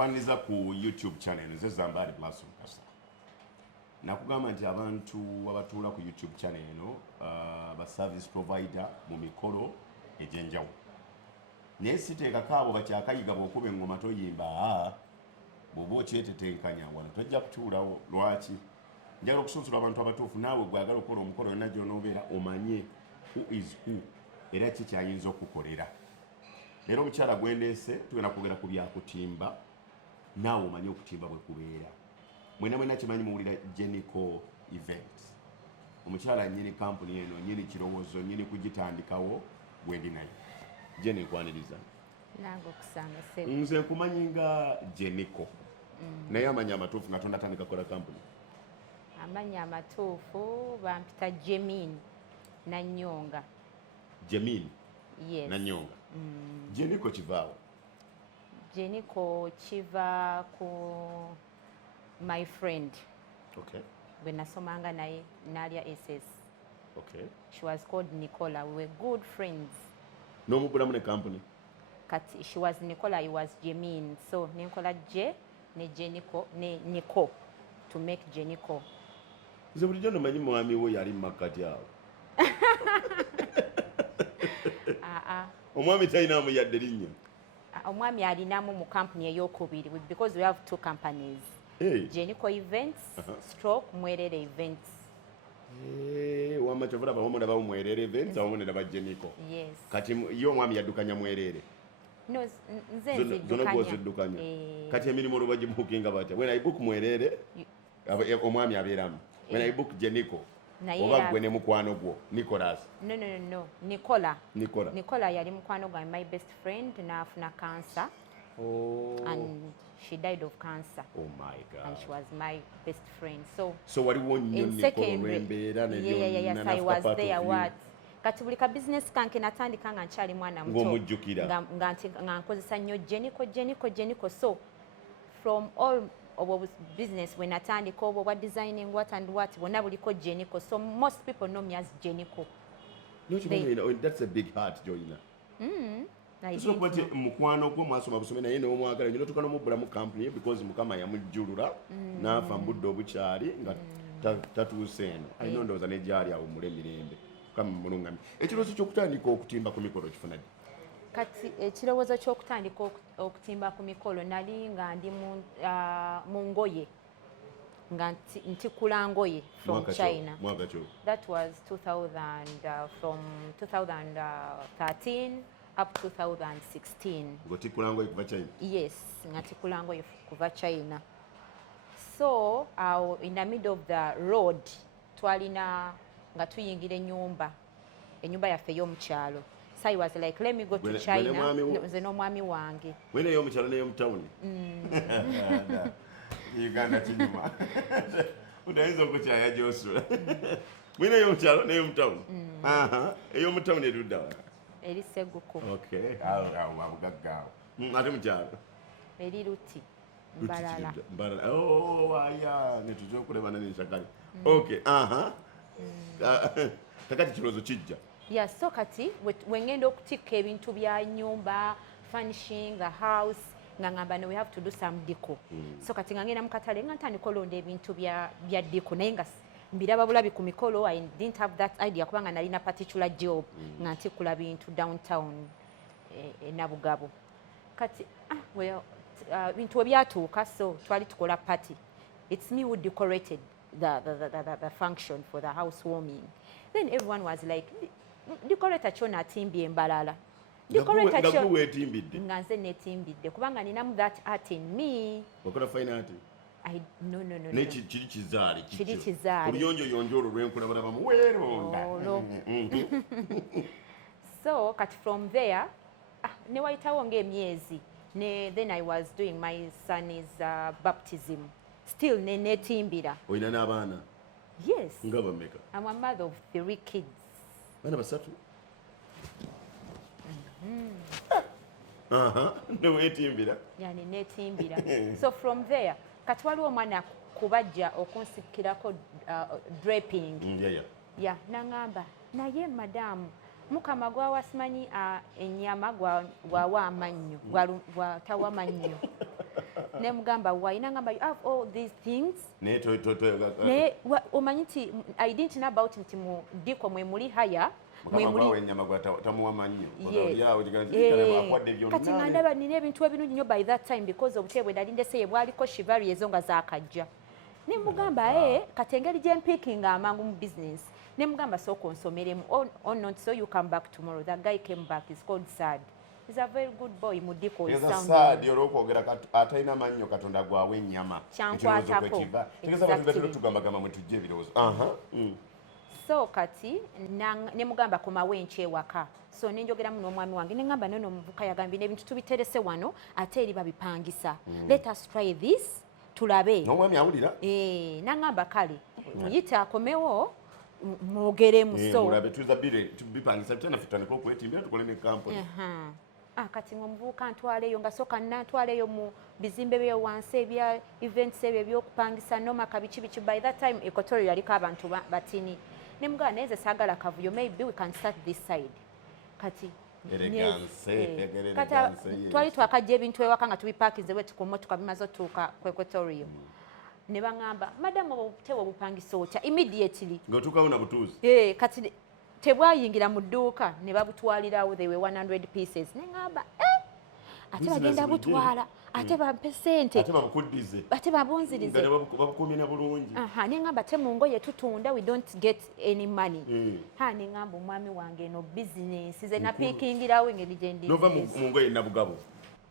nkwaniriza ku YouTube channel nze Zambali Plus Mukasa. Nakugamba nti abantu abatuula ku YouTube channel eno ba service provider mu mikolo egyenjawulo. Naye siteekako abo bakyakayiga bw'okuba engoma toyimba bw'oba okyetetenkanya wano tojja kutuulawo. Lwaki? Njagala okusunsula abantu abatuufu naawe gwagala okukola omukolo yonna gy'onoobeera omanye who is who era ki kyayinza okukolera. Leero omukyala gwendeese tugenda kwogera ku bya kutimba naawe omanye okutimba bwe kubeera. Mwena kimanyi muwulira DECOR events. Omukyala nnyini kampuni eno nnyini kirowoozo nnyini kugitandikawo gwendi naye. Jenny nkwaniriza. Nange okusanga sebo. Nze nkumanyi nga DECOR. Naye amanya amatuufu nga tondatandika kola kampuni. Amanya amatuufu bampita Jemin Nanyonga. Jemin? Yes. Nanyonga. DECOR kivaawo? DECOR kiva ku my friend. Okay. When nasomanga naye Nalia SS. Okay. She was called Nicola. We were good friends. No mubulamu ne company? Kati she was Nicola, I was Jemin. So Nicola J ne DECOR ne Nico to make DECOR. Nze bulijjo nomanyi mwami we yali makati awo. Omwami talinamu yadde linnya. Omwami alinamu mu company ey'okubiri because we have two companies. Hey. DECOR events, stroke Mwerere events. Wama chovula ba homo ndaba Mwerere events awo ndaba DECOR. Yes. Kati yo mwami yaddukanya Mwerere. No, nze nziddukanya. Kati emirimu olubagi bookinga batya. When I book Mwerere, omwami abeeramu. When I book DECOR, oba gwe ne mukwano gwo, Nicholas. No. Nicola. Nicola. Nicola yali mukwano gwa my best friend n'afuna cancer. Oh. And she died of cancer. Oh my God. And she was my best friend. So waliwo nnyo Nicola olw'embeera ne yes, I was there what. Kati buli ka business kanke natandika nga nkyali mwana muto. Ng'omujjukira. Nga nkozesa nnyo DECOR. So from all of business when natandika obwo bwa designing what and what bonna buliko DECOR. So most people know me as DECOR. No, that's a big heart, Joyina. So what mukwano gwo mwasoma busome naye n'omwagala nnyo tukana mubbula mu company because mukama yamujjulula n'afa mbudde obukyali nga tatuuse eno. I know ndowooza ne gyali awo mule mirembe. Kama mulungamye. Ekirowoozo ky'okutandika okutimba ku mikolo kifuna ddi? Kati ekirowoozo ky'okutandika okutimba ku mikolo nali nga ndi mu ngoye nga ntikula ngoye from China. Mwaka kyo? That was 2000 from 2013 up to 2016. Ng'otikula ngoye kuva China? Yes, nga tikula ngoye kuva China. So in the middle of the road twalina nga tuyingira ennyumba yaffe ey'omukyalo. So I was like, let me go to China. Nze n'omwami wange. Wene ey'omukyalo n'ey'omu town? Uganda kinyuma. Udayinza okukyaya gy'osula. Wene ey'omukyalo n'ey'omu town? Ey'omu town erudda wa? Eri Seguko. Okay. Awo abugagga awo. Ate mukyalo? Eri Luti. Mbalala. Oh, aya ne tujja okulebana n'enshakali. Okay. Kakati kirowoozo kijja. Yeah, so kati wengenda okutikka ebintu bya nnyumba, furnishing the house, nga ngamba no we have to do some DECOR. So kati nga ngenda mu katale nga ntandika olonda ebintu bya DECOR naye nga mbiraba bulabi ku mikolo. I didn't have that idea kubanga nalina particular job nga ntikula bintu downtown Nabugabo. Kati bintu we byatuuka so twali tukola party. It's me who decorated the function for the housewarming. Then everyone was like, decorator chona atimbye Mbalala. Decorator chona nga nze netimbidde kubanga ninamu that art in me. Okola fine art? No. Ne kiri kizaali. Kiri kizaali. Oluyonjo yonjo olwo lwenkulabala bamuweeronda. So kati from there ne wayitawo ng'emyezi. Then I was doing my son's baptism. Still netimbira. Oyina n'abaana? Yes. Nga bameka? I'm a mother of 3 kids. Bana basatu? No etimbira? Yani netimbira. So from there, kati waliwo omwana kubajja okunsikirako draping. Yeah, nangamba naye madamu mukama gwawa simanyi ennyama gwawa amannyo gwatawa amannyo ne mugamba why nangamba you have all these things ne omanyi nti I didn't know about nti mu diko mwe muli haya mwe muli enyama gwa tamuwa manyo kati ngandaba nina ebintu ebinungi nnyo by that time because obutebwe nali ndeseye bwaliko shivari ezo nga zakajja ne mugamba kati engeri gye mpikinga amangu mu business ne mugamba sooka onsomeremu on not so you come back tomorrow. That guy came back. He's called Sad. He's a very good boy. Mudiko is sounding. Sad yorokwogera ataina mannyo katonda gwawe ennyama kyankwatako tugambagamba mwe tujja ebirowoozo so kati ne mugamba komawo enkya ewaka so nenjogeramu n'omwami wange ne ngamba nono omuvuka yagambye n'ebintu tubiterese wano ate eri babipangisa let us try this tulabe n'omwami awulira nangamba kale muyite akomewo mwogeremu so mulabe tuza bipangisa tena fitandika okwetimbira tukole ne kampuni kati ngomuvuka ntwaleyo nga soka nantwaleyo mu bizimbe byo wansi ebya events ebyo byokupangisa noma kabichi by that time Equatorial yaliko abantu batini ne mugana neze sagala kavuyo maybe we can start this side kati kati twali twakajja ebintu ewaka nga tubipakinze bwe tukumotoka bimaze otuuka ku Equatorial ne bangamba madam obutewo bupangisa otya immediately ngotukawo na butuuzi kati tebwayingira mu dduuka ne babutwalirawo they were 100 pieces ne ngamba ate bagenda butwala ate bampe sente ate babunzirize babukumina bulungi ne ngamba te mu ngoye tutunda we don't get any money ne ngamba omwami wange no business ze napikingirawo engeri gyendi nova mu ngoye nabugabo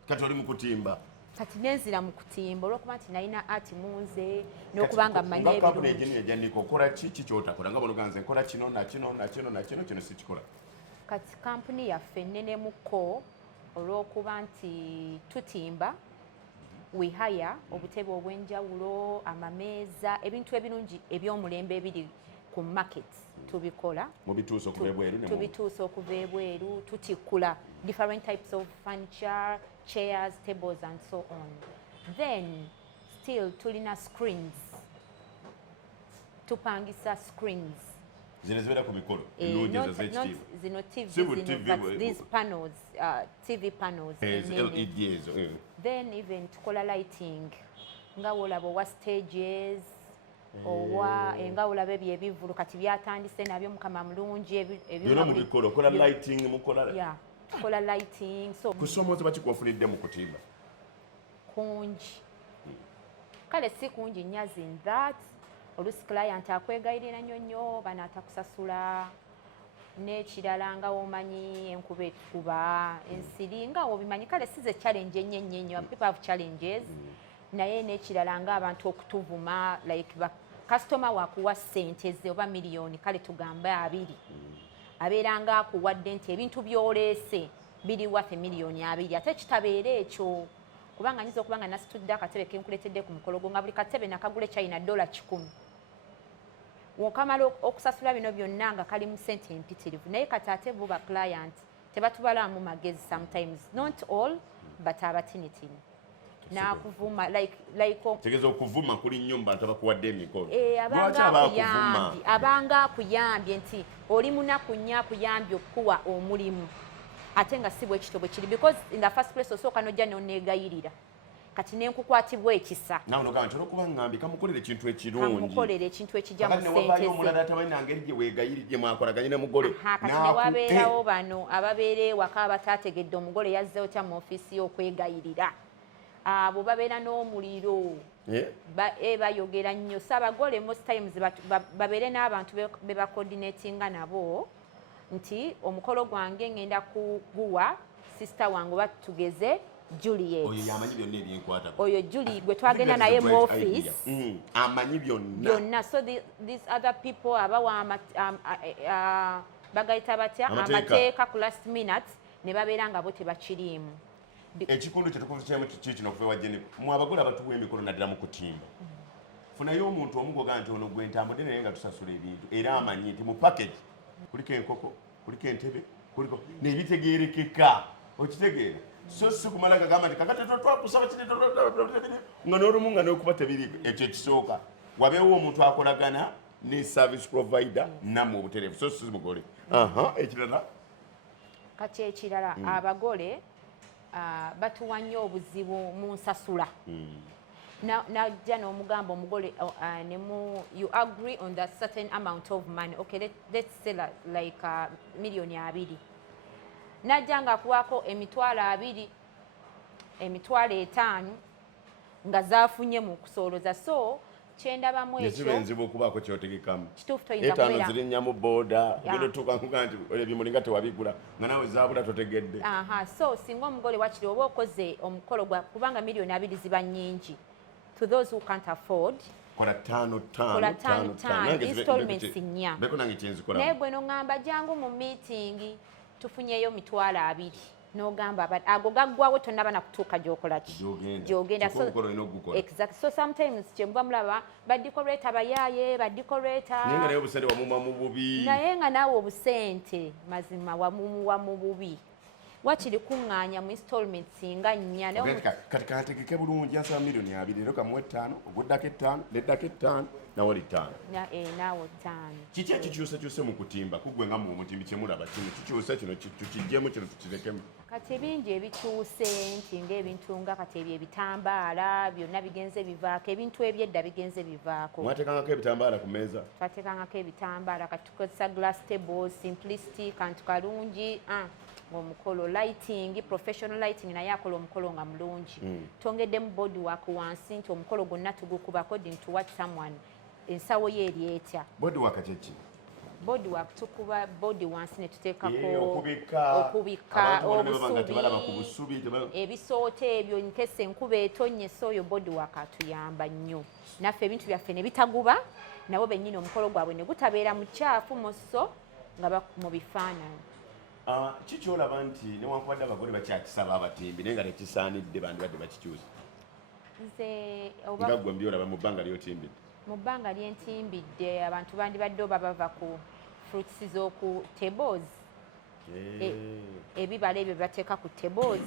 kati oli mu kutimba kati nenzira mu kutimba olwokuba nti nalina ati munze n'okubanga mmanya ebirungi kola ki kyotakola nga bonoganze nkola kino kino sikikola kati kampuni yaffe nnenemuko olw'okuba nti tutimba we hire obutebe obw'enjawulo amameeza ebintu ebirungi eby'omulembe ebiri ku market tubikola tubituusa okuva ebweru tutikkula different types of furniture chairs, tables and so on. Then still tulina screens. Tupangisa screens. Zinezibera ku mikolo. Zino TV, but these panels, TV panels. LEDs. Then even tukola lighting. Nga olaba wa stages. Owa nga olaba ebyebivulu kati byatandise nabyo mukama mulungi ebyo mu mikolo kola lighting mukola. Yeah. Kola lighting so kusomoza bakikufunidde mu kutimba kungi kale si kungi nyazi in that olusi client akwegayirira nnyo bana atakusasula n'ekirala nga womanyi enkuba ekuba ensiri nga obimanyi kale size challenge ennyo people have challenges naye n'ekirala nga abantu okutuvuma like ba customer wakuwa sente ze oba miliyoni kale tugambe 2 abeeranga akuwadde nti ebintu byoleese biri worth miliyoni 2 ate kitabeera ekyo kubanga nyiza okubanga nasitudde akatebe kenkuletedde ku mukolo gwo nga buli katebe nakagule China $10 wokamala okusasula bino byonna nga kali mu sente empitirivu naye kati ate buba client tebatubalamu magezi sometimes not all but abatinitini nakuvuma like tegeza okuvuma kuli nnyumba ntabakuwadde emikolo abanga akuyambye nti oli munaku nnyo akuyambye okukuwa omulimu ate nga si bwe kitobwe kiri because in the first place osooka nojja n'oneegayirira kati nenkukwatibwa ekisa nawe nogamba nti olwokuba ngambye kamukolera ekintu ekirungi kamukolera ekintu ekijja mu sente ze omulala tabalina ngeri gye weegayirire mwakolaganye ne mugole kati ne wabeerawo bano ababeera ewaka abataategedde omugole yazzeewo kya mu ofiisi y'okwegayirira abo babeera n'omuliro bayogera nnyo so abagole most times babeere n'abantu be bacoordinatinga nabo nti omukolo gwange ngenda kuguwa sister wange oba tugeze Juliet oyo yamanyi byonna ebyenkwata oyo Julie gwe twagenda naye mu office amanyi byonna so these other people abawa bagayita batya amateeka ku last minute ne babeera nga bo tebakiriimu ekikundu kyetukuvukyemu kikino okuva ewajjeni mu abagole abatuwa emikolo naddala mu kutimba funayo omuntu omugoga nti ono gwe ntambudde naye nga tusasula ebintu era amanyi nti mu package kuliko enkoko kuliko entebe kuliko nebitegeerekeka okitegeera so si kumala gagamba nti kakati twakusaba kiti nga n'olumu nga n'okuba tebiri ekyo ekisooka wabeewo omuntu akolagana ne service provider nammwe obutereevu so si mugole ekirala kati ekirala abagole batuwa nnyo obuzibu mu nsasula. Najja n'omugamba omugole you agree on that certain amount of money, okay, let's say like million 2. Najja ng'akuwako emitwalo 2, emitwalo 5 nga zaafunye mu kusooloza. So kyendabamu ekyo neziba enzibu okubaako kyotegekamu. Kituufu toyinza kubeera. Etaano zirinnya mu booda, ugenda otuuka nkuga nti ebimuli nga tewabigula nga nawe zaabula totegedde. So singa omugole wakiri oba okoze omukolo gwa kubanga million 2 ziba nnyingi. To those who can't afford, kola 5 installments 4. Beko nange kyenzikola. Naye gwe n'oŋŋamba jangu mu meeting tufunyeyo mitwalo 2. N'ogamba ago gaggwawo tonnaba na kutuuka gy'okola ki? Gy'ogenda. Exactly. So sometimes kyemuba mulaba baddecorator abayaaye, baddecorator. Naye nga naye obusente wamuma mu bubi. Naye nga naawe obusente mazima wamumuwa mu bubi. Wakiri kuŋŋaanya mu installments nga 4. Kati kategeke bulungi asaba million 2 leero kamuwe 5 oguddako 5 leddako 5 nawe oli 5. Naawe 5. Kiki ekikyusekyuse mu kutimba kugwe nga mu mutimbi kyemulaba kino kikyuse kino tukijjemu kino tukirekemu? Kati bingi ebikyuse nti ng'ebintu nga kati ebyo ebitambaala byonna bigenze bivaako, ebintu ebyedda bigenze bivaako. Mwateekangako ebitambaala ku meeza? Twateekangako ebitambaala kati tukozesa glass tables, simplicity, kantu kalungi. Omukolo lighting, professional lighting naye akola omukolo nga mulungi. Tongeddemu bodywork wansi nti omukolo gwonna tugukuba according to what someone ensawo ye eri etya. Bodywork kyeki? Bodywork tukuba body wansi ne tuteekako okubikka obusubi, ebisooto ebyo nkese enkuba etonye, so oyo bodywork atuyamba nnyo. Naffe ebintu byaffe ne bitaguba, nabo bennyini omukolo gwabwe ne gutabeera mu kyafu musso nga mu bifaananyi. Kikyolaba nti newankubadde abagole bakyakisaba abatimbi naye nga tekisaanidde bandibadde bakikyusa? Nga ggwe mbyolaba mu bbanga lyotimbidde? Mu bbanga lyentimbidde abantu bandibadde oba bava ku fruits z'oku tables, ebibala ebyo bateeka ku tables.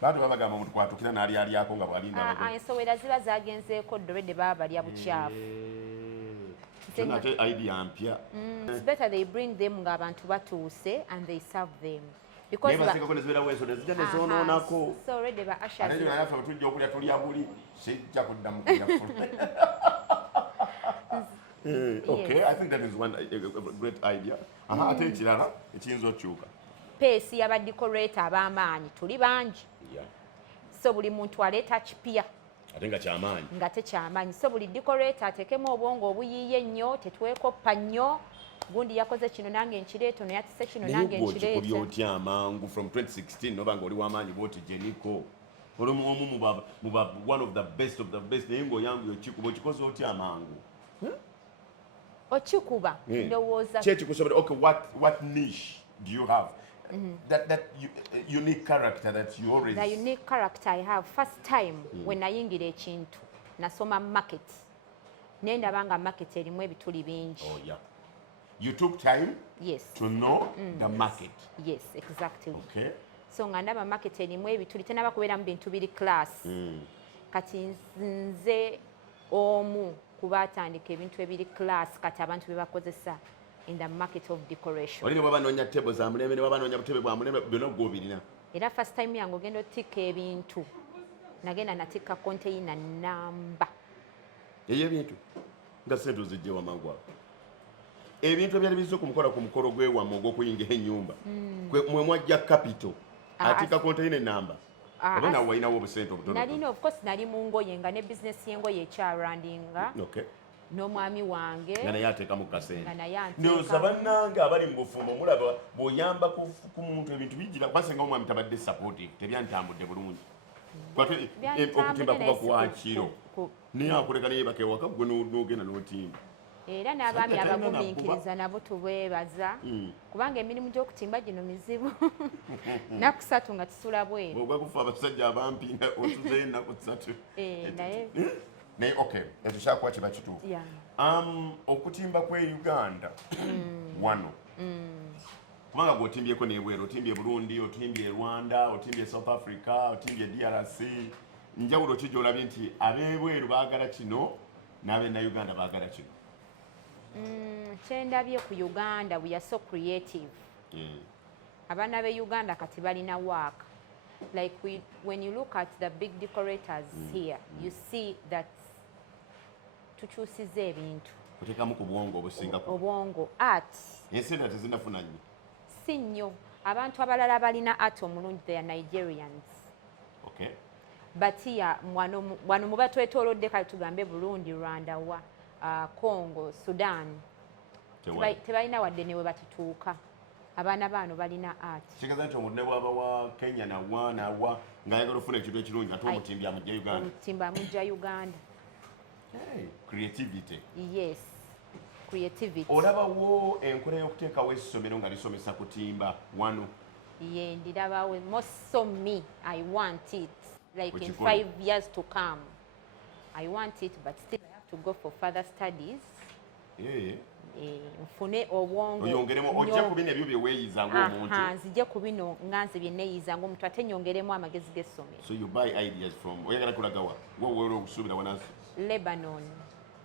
Bantu babagamba omuntu kwatukira n'alyalyako nga bw'alinda abagole. Ensowera ziba zagenzeeko ddobedde baba balya bukyafu. Nate idea mpya. It's better they bring them ng'abantu batuuse and they serve them. Because basekako nezibeera weso nezijja nezonoonako. So already ba ushers. Ate naye afa tujja okulya tulya buli sijja kudda mu kulya full. Okay, I think that is one great idea. Ate ekirala ekiyinza okyuka. Peesi y'abadecorator ab'amaanyi tuli bangi. So buli muntu aleeta kipya. Ate nga kyamaanyi. Nga tekyamaanyi. So buli decorator ateekemu obwongo obuyiiye ennyo, tetwekoppa nnyo. Gundi yakoze kino nange nkireeto, noyatise kino nange nkireeto. Naye gwe otya amangu from 2016 noba nga oli w'amaanyi bw'oti Jeniko. Oli omu muba one of the best naye ng'oyanguye okikuba okikoze otya amangu? Okikuba ndowooza. Ki ekikusobera? Okay, what niche do you have? That unique character that you always... The unique character I have, first time when nayingira ekintu nasoma market. Naye ndaba nga market erimu ebituli bingi. Oh yeah. You took time to know the market. Yes, exactly. Okay. So nga ndaba market erimu ebituli tenaba kubeeramu bintu biri class. Kati nze omu kuba atandika ebintu ebiri class kati abantu bye bakozesa in the market of decoration. Oli ne baba nonya table za mulembe ne baba nonya butebe bwa mulembe byonna gw'obirina. Era first time yange ogenda otikka ebintu nagenda natikka container namba. Ey'ebintu nga sente ozijje wamangu awo. Ebintu ebyali bizo kumukola ku mukolo gw'ewammwe ogw'okuyingira ennyumba mwe mwajja capital atikka container namba. Oba nawe walinawo obusente obutono? Nalina, of course nali mu ngoye nga ne business y'engoye ekyarandinga. Okay. N'omwami wange nga naye ateekamu kasente. Nga naye anteekamu. Ndowooza bannange abali mu bufumbo mulaba bw'oyamba ku muntu ebintu bijjira kwasenga omwami tabadde supportive tebyantambudde bulungi. Okutimba kuba kwakiro naye akuleka naye baka ewaka gwe n'ogenda n'otimba. Era n'abaami abagumiikiriza nabo tubeebaza kubanga emirimu gy'okutimba gino mizibu. Nnaku 3 nga tusula bweru. Ogwa kufa abasajja abampi nga otuzeeyo ennaku 3. Naye okay, ekikyakuba kiba kituufu. Okutimba kwe Uganda wano kubanga gw'otimbyeko n'ebweru, otimbye Burundi, otimbye Rwanda, otimbye South Africa, otimbye DRC, njawulo ki gy'olabye nti ab'ebweru baagala kino n'ab'enna Uganda baagala kino? Kyendabye ku Uganda we are so creative. Abaana b'e Uganda kati balina waaka. Like when you look at the big decorators here, you see that tukyusiza ebintu. Kutekamu ku bwongo obusinga ku. Obwongo art. Ensenda tezinafuna nnyo. Si nnyo. Abantu abalala abalina art omulungi they are Nigerians. Okay. But here wano mu batwetoolodde kale tugambe Burundi, Rwanda, Congo, Sudan. Tebalina wadde ne we batituuka. Abaana baano balina art. Kigeza nti omuntu ne bw'aba wa Kenya nawa ng'ayagala ofuna ekintu ekirungi ate omutimbi amujja Uganda. Omutimbi amujja Uganda. Hey, creativity. Yes, creativity. Olabawo enkola y'okuteekawo essomero nga lisomesa kutimba wano? Ye ndirabawo most so me I want it like in Ochikola. 5 years to come. I want it but still I have to go for further studies. Yeah. Nfune obwongo. Oyongeremu ojja ku bino ebyo bye weeyiza ng'omuntu. Nzije ku bino nganze bye neeyiza ng'omuntu ate nyongeremu amagezi g'essomero. So you buy ideas from oyagala kulaga wa? Wa weera okusuubira wanansi? Lebanon.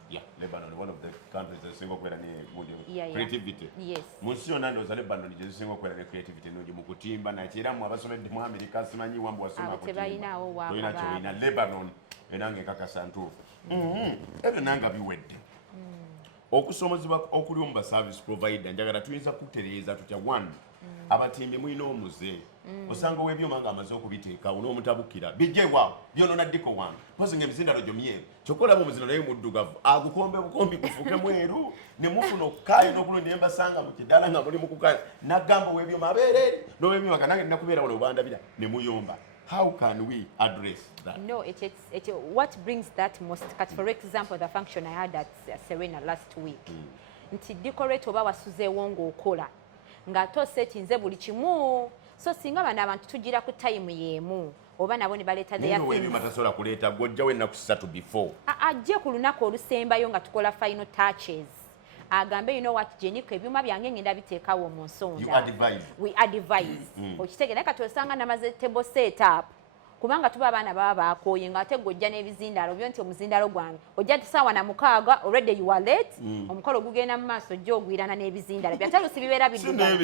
Yeah, Lebanon, one of the countries ezisinga okubeera ne creativity. Yes. Mu nsi yonna ndowooza Lebanon gye zisinga okubeera ne creativity ennungi mu kutimba nakera mu abasomedde mu Amerika simanyi wambu wasoma kutimba. Tebalinawo waaba. Tolina kyolina Lebanon era ng'enkakasa ntuufu. Ebyo nanga biwedde. Okusomozebwa okuli omu ba service provider njagala tuyinza kutereeza tutya one abatimbi mulina omuze osanga ow'ebyuma ng'amaze okubiteekawo n'omutabukira bijjewa byonoona ddiko wange pozi ng'emizindalo gyo myeru kyokka olaba omuzindalo naye muddugavu agukombe bukombi gufuuke mweru ne mufuna okukaaya n'okulungi ne mbasanga mu kidaala nga muli mu kukaaya naggamba ow'ebyuma abeera eri n'ow'ebyuma nga nange nina kubeera wano obandabira ne muyomba. How can we address that? No, what brings that most, for example, the function I had at Serena last week. Nti decorate oba wasuzeewo ng'okola nga tosetinze buli kimu so singa bano abantu tugira ku time y'emu oba nabo ne baleeta their things. Ebyuma tasobola kuleeta gw'ojjawo ennaku 3 before. Ajje ku lunaku olusembayo nga tukola final touches. Agambe you know what Jeniko ebyuma byange ngenda biteekawo mu nsonda. You advise. We advise. Okitegera kati osanga namaze table set up. Kubanga tuba abaana baba bakooye ng'ate gojja n'ebizindalo byo nti omuzindalo gwange ojja tisaawa na 6 already you are late omukolo gugenda mu maaso jjo ogwirana n'ebizindalo byatalusi bibeera bidduka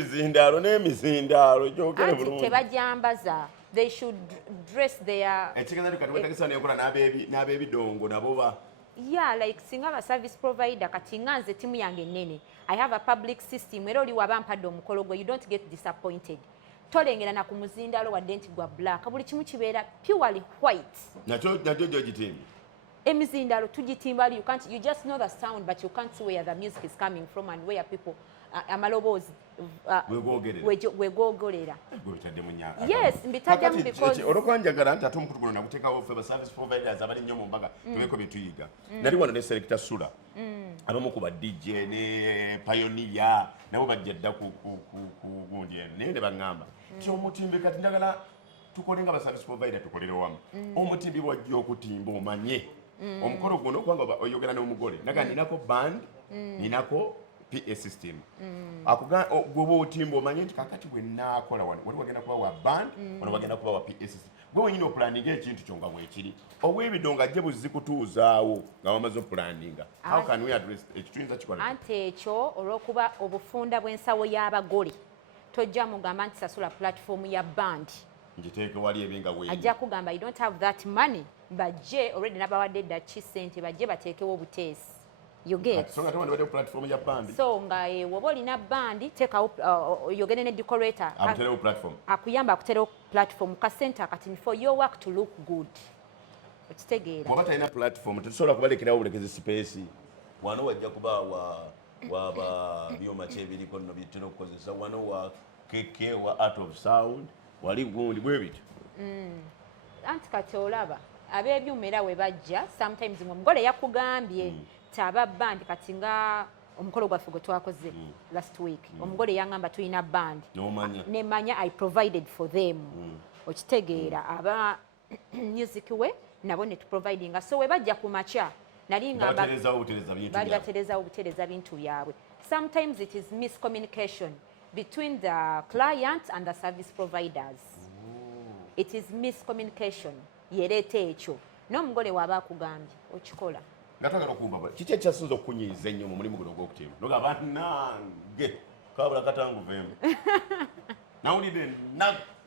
n'emizindalo gyogere bulungi tebajambaza they should dress their ekigenda kati weetegesa nekola n'ab'ebidongo nabo ba yeah like singa ba service provider kati nganze timu yange nnene I have a public system era oli waba mpadde omukolo gwe you don't get disappointed tolengera na ku muzindalo wadde nti gwa black buli kimu kibeera purely white nakyo gitimba emizindalo tugitimba you just know the sound but you can't see where the music is coming from and where people amaloboozi wegogolera yes mbitaddemu because olwokwanjagala nti ate omukutu guno naguteekawo ffe ba service providers abali nnyo mu mbaga tubeeko bye tuyiga nali wano ne selector sula abamu ku ba DJ ne pioneer nabo bajja dda ku gundi eno naye ne baŋŋamba ti omutimbi kati njagala tukole nga ba service provider tukolere wamu omutimbi bwajja okutimba omanye omukolo guno kubanga oyogera n'omugole naga ninako band ninako PA system. Gwoba otimba omanye nti kakati bwe nnaakola wano wali wagenda kuba wa band wano wagenda kuba wa PA system gwe wenyini opulaninga ekintu kyo nga bwekiri obw'ebidongo ajje buzikutuuzaawo nga wamaze opulaninga how can we address ekituyinza kikola anti ekyo olw'okuba obufunda bw'ensawo y'abagole tojja mugamba nti sasula platform ya band ngiteeke wali ebinga weeri ajja kugamba you don't have that money bajje already nabawadde dda ki ssente bajje bateekewo obuteesi you get so nga tewandibadde ku platform ya band so nga woba olina band teekawo oyogere ne decorator akuterewo platform akuyamba akuterewo platform ka center kati for your work to look good okitegeera bw'oba talina platform tetusobola kubalekerawo bulekezi space wano wajja kuba waba byuma ki ebiriko nno bitera okukozesa wano wa keke wa art of sound wali gundi bwe bityo anti kati olaba ab'ebyuma era we bajja sometimes omugole yakugambye taba band kati nga omukolo gwaffe gwe twakoze last week omugole yangamba tulina band nemanya I provided for them okitegeera aba music we nabo ne tuprovidinga so we bajja ku makya nali ngamba bali batereza obutereza bintu byabwe sometimes it is miscommunication between the client and the service providers it is miscommunication yereeta ekyo n'omugole waaba akugambye okikola nga twagala okumba kiki ekyasinza okunyiiza ennyo mu mulimu guno gw'okutimba nogamba nti nange kabula katanguveemu nawulidde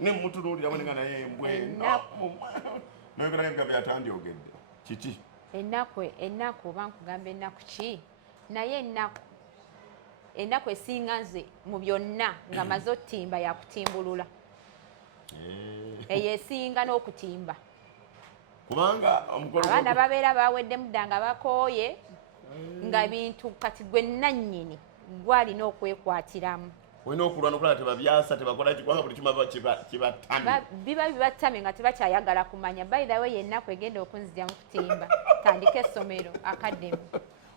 nemutunuulira bwenenga naye embwe noyogera nga byatandyogedde kiki ennaku oba nkugamba ennaku ki naye ennaku esinga nze mu byonna nga maze otimba yakutimbulula eyo esinga n'okutimba kubanga abaana babeera bawedde mudda nga bakooye nga bintu kati gwe nannyini gwalina okwekwatiramu olina okulwana okulaba tebabyasa tebakola kikubanga buli kimu kibatamye biba bibatamye nga tebakyayagala kumanya by the way ennaku egenda okunzija mu kutimba tandika essomero akademi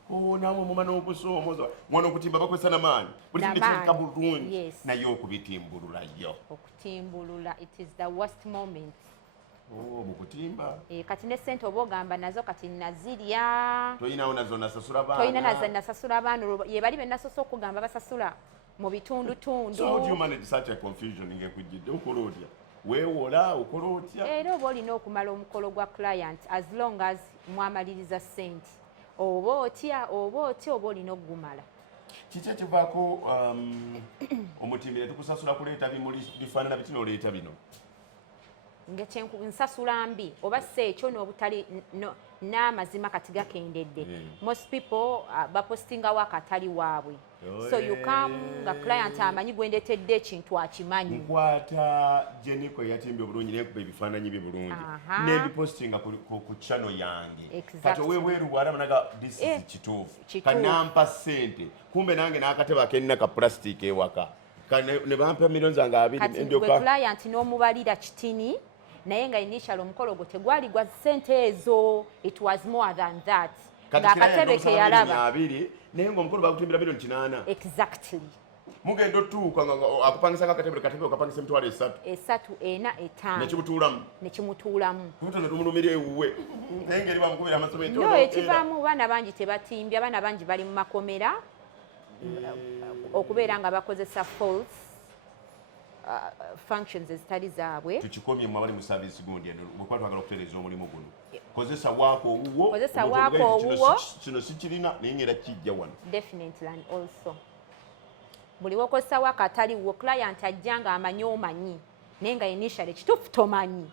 nawe omuma n'okusoomoza mwana okutimba bakozesa n'amaanyi buli kintu kirika bulungi naye okubitimbululayo okutimbulula it is the worst moment mukutimba kati ne sente oba ogamba nazo kati nazirya toyinawo nazo nasasula baana toyina nazo nasasula baana ye bali be nasosa okugamba basasula mu bitundutundu so how do you manage such a confusion ngekujjidde okola otya weewola okola otya era oba olina okumala omukolo gwa client as long as mwamaliriza sente oba otya oba olina okugumala kiki ekivaako omutimbire tukusasula kuleeta bimuli bifaanana biti n'oleeta bino nsasula mbi oba si ekyo n'obutali n'amazima kati gakendedde most people bapostingawo akatali waabwe so you come nga client amanyi gwendetedde ekintu akimanyi nkwata jeniko eyatimbye obulungi nekuba ebifaananyi bye bulungi nebipostinga ku channel yange kati owebweru bwalabanaga this is kituufu kanampa sente kumbe nange n'akatebe akenina ka plastic ewaka ne bampa millions zange 2 kati gwe client n'omubalira kitini naye nga initial omukolo gwo tegwali gwa sente ezo it was more than that ng'akatebe ke yalaba naye ng'omukolo bagutimbira million 8 exactly mugenda otuuka akupangisa akatebe okapangisa emitwalo 3 4 5 nekimutuulamu tono tumulumira ewuwe naye ngeri bamukubira amasomero no ekivaamu baana bangi tebatimbya baana bangi bali mu makomera okubeera nga bakozesa false functions ezitali zaabwe tukikomye mwabali mu service gundi eno bwekuba twagala okutereeza omulimu guno kozesa waako owuwo kino sikirina naye ngera kijja wano definitely and also buli wokozesa waako ataliwo client ajja nga amanyi omanyi naye nga initial ekituufu tomanyi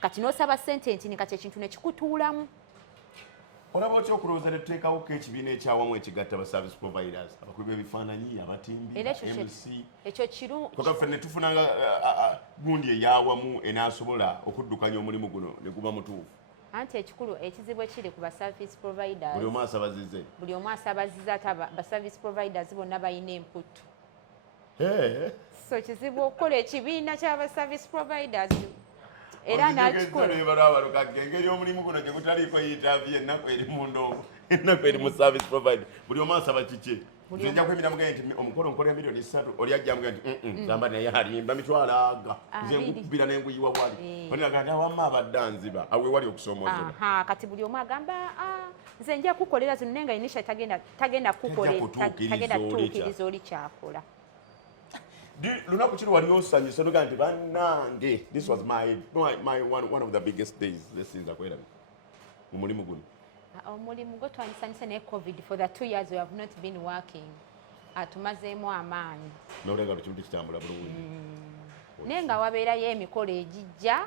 kati n'osaba sente nti kati ekintu ne kikutuulamu olaba otya okulowooza ne tuteekawoko ekibiina ekyawamu ekigatta ba service providers abakubi b'ebifaananyi abatimbi mc ekyo kiru kokaffe ne tufunanga gundi eyawamu enaasobola okuddukanya omulimu guno ne guba mutuufu anti ekikulu ekizibu ekiri ku ba service providers buli omu asabazize ate ba service providers bonna balina emputu so kizibu okukola ekibiina ky'aba service providers era nakikola engeri omulimu guno gye gutaliiko yitaavi ennaku eri mu ndongo ennaku eri mu service provider buli omu asaba kiki nze nja kwemira mugaye nti omukolo nkola milioni 3 oli ajja mugaye nti zamba naye alimba mitwalo aga nze nkukubira nenguyiwa wali onaganda wamma abadde anziba awe wali okusoomozera kati buli omu agamba nze nja kukolera zino naye nga inisha tagenda kutuukiriza oli kyakola lunaku kiri wali osanyusa nogaa nti bannange this was my one of the biggest days lesinza kwerabi mu mulimu guno omulimu gwe twanyisanyisa naye covid for the 2 years we have not been working atumazeemu amaanyi nolenga buli kimu tekitambula bulungi naye nga wabeerayo emikolo egijja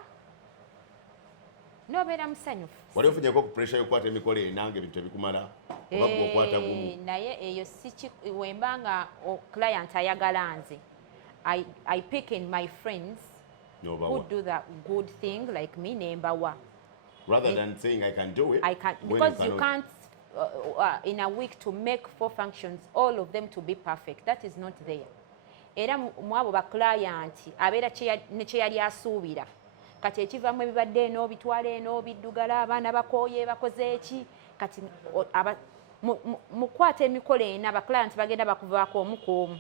nobeera musanyufu wali ofunyeko ku pressure yokukwata emikolo enange ebintu ebikumala oba gwe okwata gumu naye eyo wemba nga client ayagala nze I pick in my friends who do that good thing like me nembawa rather than saying I can do it because you can't in a week to make 4 functions all of them to be perfect that is not there era mwabo ba client abeera kye yali asuubira kati ekivaamu ebibadde n'obitwala n'obiddugala abaana bakooye bakoze eki kati mukwata emikolo ena abaclient bagenda bakuvaako omukuomu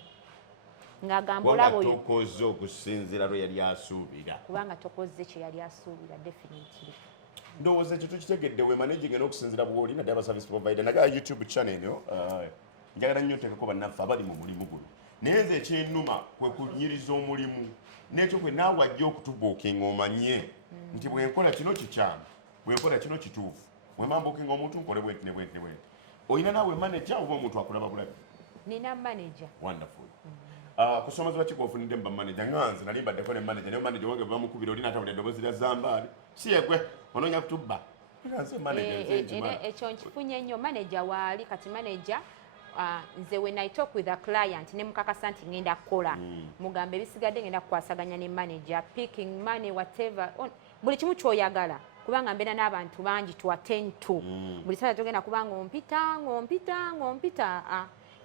ng'agamba olaba oyo tokoze okusinziira lwe yali asuubira kubanga tokoze kye yali asuubira definitely ndowooza ekyo tukitegedde we managing n'okusinziira bw'oli naddala ba service provider nagaa youtube channel eno njagala nnyo nteekako bannaffe abali mu mulimu guno naye nze ekyennuma kwe kunyiriza omulimu n'ekyo kwe naawe ajja okutubuukinga omanye nti bwenkola kino kikyamu bwenkola kino kituufu bwemambuukinga omuntu nkole bwenti ne bwenti ne bwenti olina naawe manager oba omuntu akulaba bulabi nina manager wonderful kusomazibwa kikofunidde mba manager nganze nali mbaddeko ne manager naye manager wange bamukubira oli n'atawulira eddoboozi lya zambaali si yegwe onoonya kutubba ekyo nkifunye nnyo manager waali kati manager nze when I talk with a client ne mukakasa nti ngenda kukola mugambe ebisigadde ngenda kukwasaganya ne manager picking money whatever buli kimu kyoyagala kubanga mbeera n'abantu bangi to attend to buli saa togenda kubanga ompita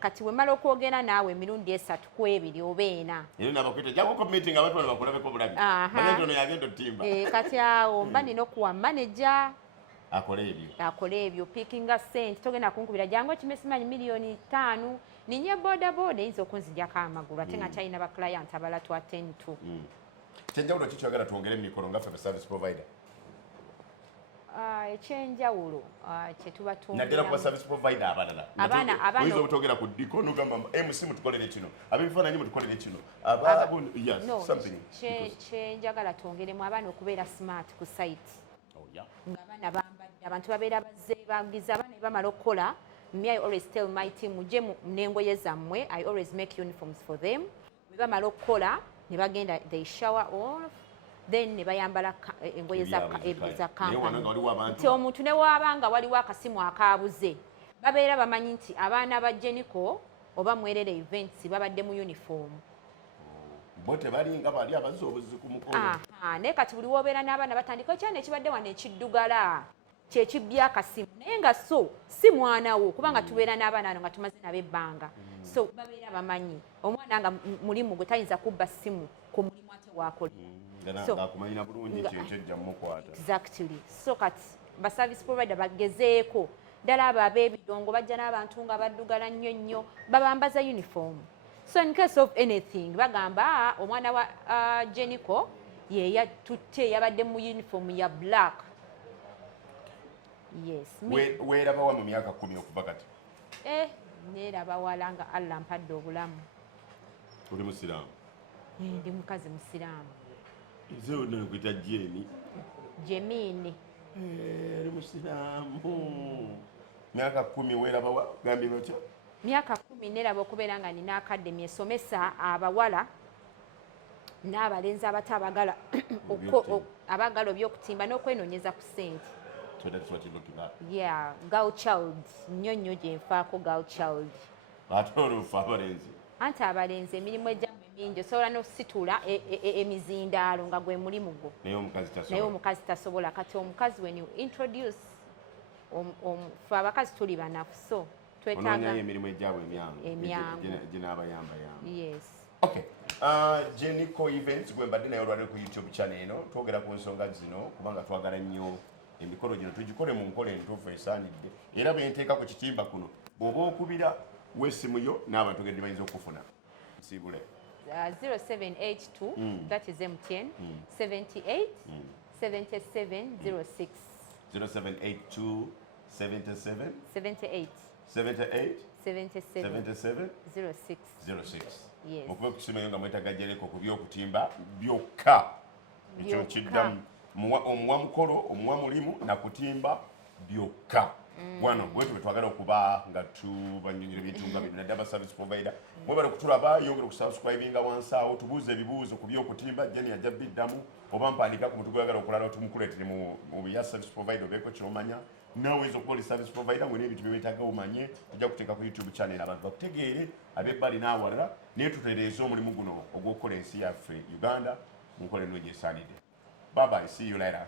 kati we mala okwogera naawe emirundi 3 ku 2 oba 4 era nabakwita jago meeting abantu bano bakulabeko bulabi manager ono yagenda otimba kati awo mba nina okuwa manager akole ebyo pikinga sente togenda kunkubira jangu kimesimanyi milioni 5 ninye boda eyinza okunzijako amagulu ate nga kyalina ba client abala to attend to kyenjawulo kikyogera twongere Mikolo nga ffe service provider ekyenjawulo kyetuba naddala kuba service provider abalala oyinza obutogera ku DECOR nogamba MC mutukolere kino abebifaananyi mutukolere kino kyenjagala twongeremu abaana okubeera smart ku site ng'abaana bambadde abantu babeera bazze bagize abaana bamala okukola me I always tell my team mujje n'engoye zammwe I always make uniforms for them bwe bamala okukola ne bagenda they shower off then ne bayambala engoye za kampani nti omuntu ne waabanga waliwo akasimu akaabuze babeera bamanyi nti abaana ba Jeniko oba mwerere events babadde mu uniform bo tebalinga bali abazze obuzi ku mukolo naye kati buli woobeera n'abaana batandika ekyana ekibadde wano ekiddugala kyekibya akasimu naye nga so si mwana wo kubanga tubeera n'abaana ano nga tumaze nabo ebbanga so babeera bamanyi omwana nga mulimu gwe tayinza kubba ssimu ku mulimu ate waakola akumanyina bulungi kyekyejja mukwata exactly so kati ba service provider bagezeeko ddala abo ab'ebidongo bajja n'abantu nga baddugala nnyo babambaza uniform so in case of anything bagamba omwana wa Jeniko ye yatutte yabadde mu uniform ya black yes weeraba wa mu myaka 10 okuva kati neeraba wala nga Allah mpadde obulamu oli musiraamu ndi mukazi musiraamu nze ono nkwita Jemini oli musiraamu myaka 10 weeraba wa gambye batya myaka 10 neraba okubeera nga nina academy esomesa abawala n'abalenzi abato abagala ebyokutimba n'okwenoonyeza ku ssente girl child nnyo gyenfaako girl child ate olufa abalenzi anti abalenzi emirimu egyamu emingi osobola n'okusitula emizindaalo nga gwe mulimu gwo naye omukazi tasobola kati omukazi when you introduce fe abakazi tuli banafu so twetaaga emirimu egyabwe emyangu ginaabayamba yes okay Jeniko events gwe mbadde naye olwaliro ku YouTube channel eno twogera ku nsonga zino kubanga twagala nnyo emikolo gino tugikole mu nkola entuufu esaanidde era bwenteeka ku kitimba kuno bw'oba okubira w'essimu yo n'abantu gedi bayinza okufuna nsiibule 0782 that is MTN 78 7706 0782 77 78 78 77 06 yes okuba kusimayo nga mwetaga Jeniko ku by'okutimba byokka ekyo kiddamu omuwa mukolo omuwa mulimu na kutimba byokka wano bwetu betwagala okuba nga tubanyonyera ebintu nga bino naddala service provider mwebale kutulaba yongera okusubscribinga wansi awo tubuuze ebibuuzo ku by'okutimba Jeni ajja biddamu oba mpandika ku mutugagala okulala tumukuleetere mu bya service provider obeeko kiromanya nawe oyinza okuba oli service provider mwena ebintu byewetaaga omanye ojja kuteeka ku YouTube channel abantu bakutegeere ab'ebbali n'awalala naye tutereeza omulimu guno ogw'okukola ensi yaffe Uganda mu nkola eno gyesaanidde. Bye bye, see you later.